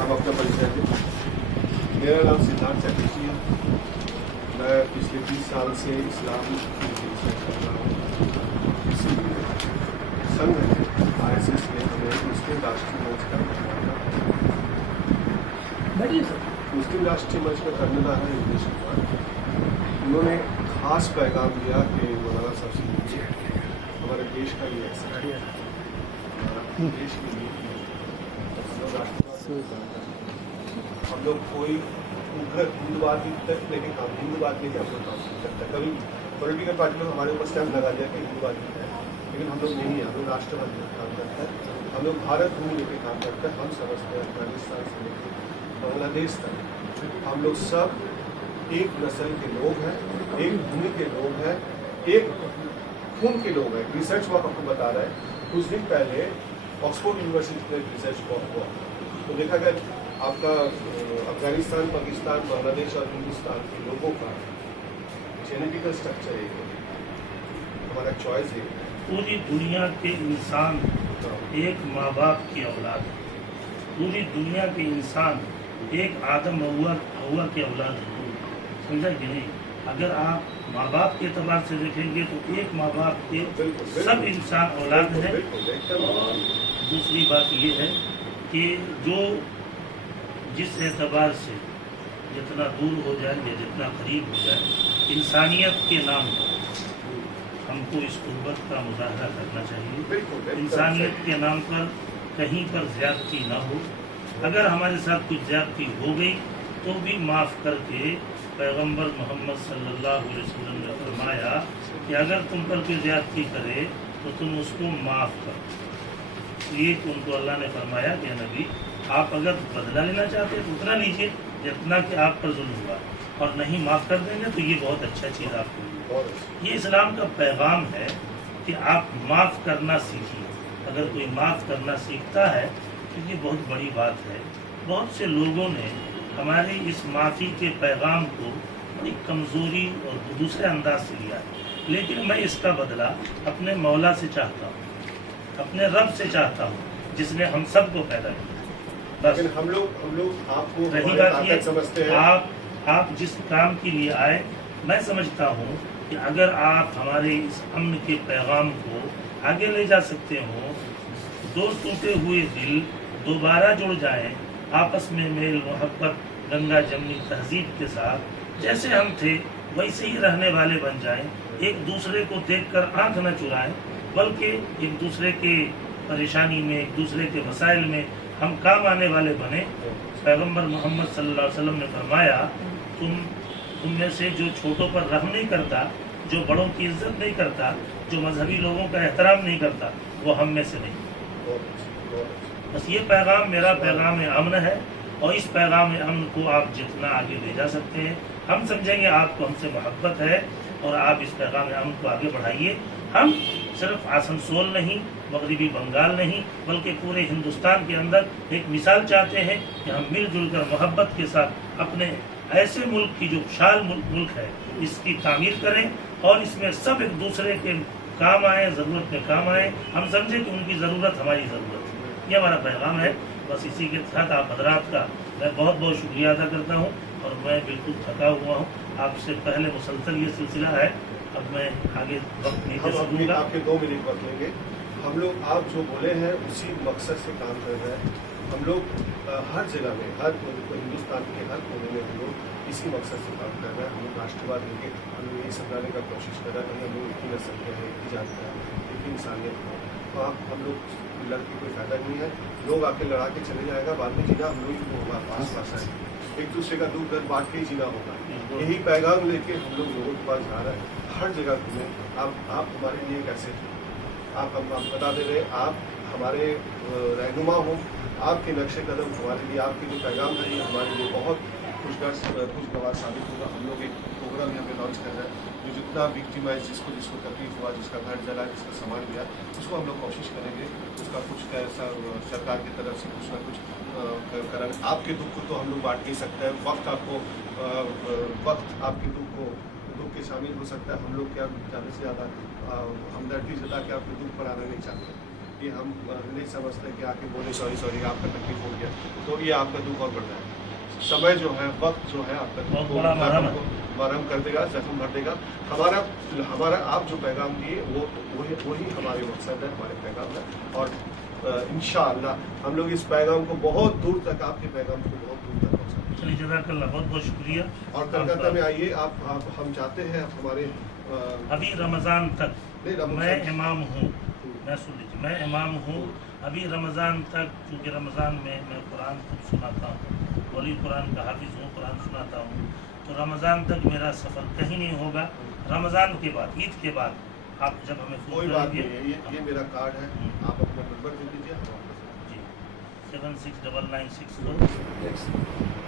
आप अपना परिचय दें। मेरा नाम सिद्धार्थ चटर्जी है। मैं पिछले 20 साल से इस्लाम की रिसर्च कर रहा हूँ। इसी संघ RSS ने हमें मुस्लिम राष्ट्रीय मंच का मुस्लिम राष्ट्रीय मंच का कर्णधार है योगेश कुमार। उन्होंने खास पैगाम दिया कि मौलाना साहब से पूछिए हमारे देश का ये ऐसा है, हमारा देश के लिए हम लोग कोई उग्र हिंदुवादी तक लेके काम हिंदुवाद लेके हम लोग काम नहीं करते। कभी पॉलिटिकल पार्टी लोग हमारे ऊपर स्टैम्प लगा दिया कि हिंदुवादी है, लेकिन हम लोग नहीं है। हम लोग राष्ट्रवाद लेके काम करते हैं। हम लोग भारत भूमि लेके काम करते हैं। हम समझते हैं अफगानिस्तान से लेकर बांग्लादेश तक हम लोग सब एक नस्ल के लोग हैं, एक भूमि के लोग हैं, एक खून के लोग हैं। रिसर्च वर्क आपको बता रहा है। कुछ दिन पहले ऑक्सफोर्ड यूनिवर्सिटी में रिसर्च वर्क हुआ तो देखा गया आपका अफगानिस्तान, पाकिस्तान, बांग्लादेश और हिंदुस्तान के लोगों का जेनेटिकल स्ट्रक्चर एक है, हमारा चॉइस है। पूरी दुनिया के इंसान एक माँ बाप की औलाद है। पूरी दुनिया के इंसान एक आदम हव्वा की औलाद है। समझा कि नहीं? अगर आप माँ बाप के एतबार से देखेंगे तो एक माँ बाप के सब इंसान औलाद है। और दूसरी बात ये है कि जो जिस एतबार से जितना दूर हो जाए या जितना करीब हो जाए, इंसानियत के नाम पर हमको इस कुर्बत का मुजाहरा करना चाहिए। इंसानियत के नाम पर कहीं पर ज्यादती ना हो। अगर हमारे साथ कुछ ज्यादती हो गई तो भी माफ़ करके पैगंबर मोहम्मद सल्लल्लाहु अलैहि वसल्लम ने फरमाया कि अगर तुम पर कोई ज्यादती करे तो तुम उसको माफ़ करो। ये उनको अल्लाह ने फरमाया कि नबी आप अगर बदला लेना चाहते हैं तो उतना लीजिए जितना कि आप पर जुल्म हुआ, और नहीं माफ़ कर देंगे तो ये बहुत अच्छा चीज़ आपको। ये इस्लाम का पैगाम है कि आप माफ़ करना सीखिए। अगर कोई माफ़ करना सीखता है तो ये बहुत बड़ी बात है। बहुत से लोगों ने हमारे इस माफ़ी के पैगाम को बड़ी कमज़ोरी और दूसरे अंदाज से लिया है, लेकिन मैं इसका बदला अपने मौला से चाहता हूँ, अपने रब से चाहता हूँ जिसने हम सबको पैदा किया। लेकिन हम लोग आपको रही बात ये समझते हैं। आप जिस काम के लिए आए, मैं समझता हूँ कि अगर आप हमारे इस अमन के पैगाम को आगे ले जा सकते हो, दो टूटे हुए दिल दोबारा जुड़ जाएं, आपस में मेल मोहब्बत गंगा जमनी तहजीब के साथ जैसे हम थे वैसे ही रहने वाले बन जाएं, एक दूसरे को देखकर आंख न चुराएं, बल्कि एक दूसरे के परेशानी में, एक दूसरे के मसाइल में हम काम आने वाले बने। पैगंबर मोहम्मद सल्लल्लाहु अलैहि वसल्लम ने फरमाया, तुम में से जो छोटों पर रहम नहीं करता, जो बड़ों की इज्जत नहीं करता, जो मजहबी लोगों का एहतराम नहीं करता, वो हम में से नहीं। बस ये पैगाम मेरा पैगाम अमन है, और इस पैगाम अमन को आप जितना आगे ले जा सकते हैं, हम समझेंगे आपको हमसे मोहब्बत है, और आप इस पैगाम अमन को आगे बढ़ाइए। हम सिर्फ आसनसोल नहीं, मगरबी बंगाल नहीं, बल्कि पूरे हिंदुस्तान के अंदर एक मिसाल चाहते हैं कि हम मिलजुल कर मोहब्बत के साथ अपने ऐसे मुल्क की जो खुशहाल मुल्क है इसकी तामीर करें, और इसमें सब एक दूसरे के काम आए, ज़रूरत में काम आए। हम समझें कि उनकी ज़रूरत हमारी ज़रूरत है। ये हमारा पैगाम है। बस इसी के साथ आप हजरात का मैं बहुत बहुत शुक्रिया अदा करता हूँ, और मैं बिल्कुल थका हुआ हूँ। आपसे पहले मुसलसल ये सिलसिला है, अब मैं आगे वक्त नहीं दे सकूँगा। आपके 2 मिनट वक्त लेंगे। हम लोग आप जो बोले हैं उसी मकसद से काम कर रहे हैं। हम लोग हर जगह में, हर हिंदुस्तान के हर कोने में हम लोग इसी मकसद से काम कर रहे हैं। हम लोग राष्ट्रवाद लेके हम लोग ये समझाने का कोशिश कर रहे हैं कि हम लोग एक ही नस्ल के हैं, एक ही जात का है, एक ही इंसानियत हो। तो आप हम लोग लड़ के कोई फायदा नहीं है। लोग आके लड़ा के चले जाएगा, बाद में जीना हम लोग ही को होगा। पास है, एक दूसरे का दुख दर्द बांट के ही जीना होगा। यही पैगाम लेके हम लोग लोगों के पास जा रहे हैं। हर जगह घूमें। आप हमारे लिए कैसे आप बता दे रहे, आप हमारे रहनुमा हो, आपके नक्शे कदम हमारे लिए, आपके जो पैगाम है ये हमारे लिए बहुत खुशगवार साबित होगा। हम लोग एक प्रोग्राम यहाँ पे लॉन्च कर रहे हैं, जो जितना विक्टिमाइज जिसको तकलीफ हुआ, जिसका घर जला, जिसका सामान गया, उसको हम लोग कोशिश करेंगे उसका कुछ ऐसा सरकार की तरफ से कुछ ना कुछ करेंगे। आपके दुख को तो हम लोग बांट नहीं सकते हैं। वक्त आपके दुख के शामिल हो सकता है। हम लोग क्या ज़्यादा से ज़्यादा हमदर्दी जता के आपके दुख पर आना नहीं चाहते। कि हम नहीं समझते कि आके बोले सॉरी आपका तकलीफ हो गया, तो ये आपका दुख और बढ़ जाएगा। समय जो है, वक्त जो है आपका दुख बहुत बड़ा मरहम है। मरहम कर देगा, जख्म भर देगा। हमारा आप जो पैगाम दिए वो वही हमारे मकसद है, हमारे पैगाम है। और इंशाअल्लाह हम लोग इस पैगाम को बहुत दूर तक, आपके पैगाम को बहुत दूर तक पहुँचाएंगे। चलिए जज़ाकल्लाह, बहुत बहुत शुक्रिया। और कलकत्ता में आइए आप हम चाहते हैं आप हमारे अभी रमज़ान तक नहीं, रमज़ान- मैं इमाम हूँ, मैं सुन लीजिए, मैं इमाम हूँ। अभी रमज़ान तक, क्योंकि रमज़ान में मैं कुरान खुद सुनाता हूँ, वली कुरान का हाफिज़ हूँ, कुरान सुनाता हूँ, तो रमज़ान तक मेरा सफ़र कहीं नहीं होगा। रमज़ान के बाद, ईद के बाद आप जब हमें फोन कोई बात नहीं करेंगे, है, ये मेरा कार्ड है, आप अपना नंबर दे दीजिए। जी 769964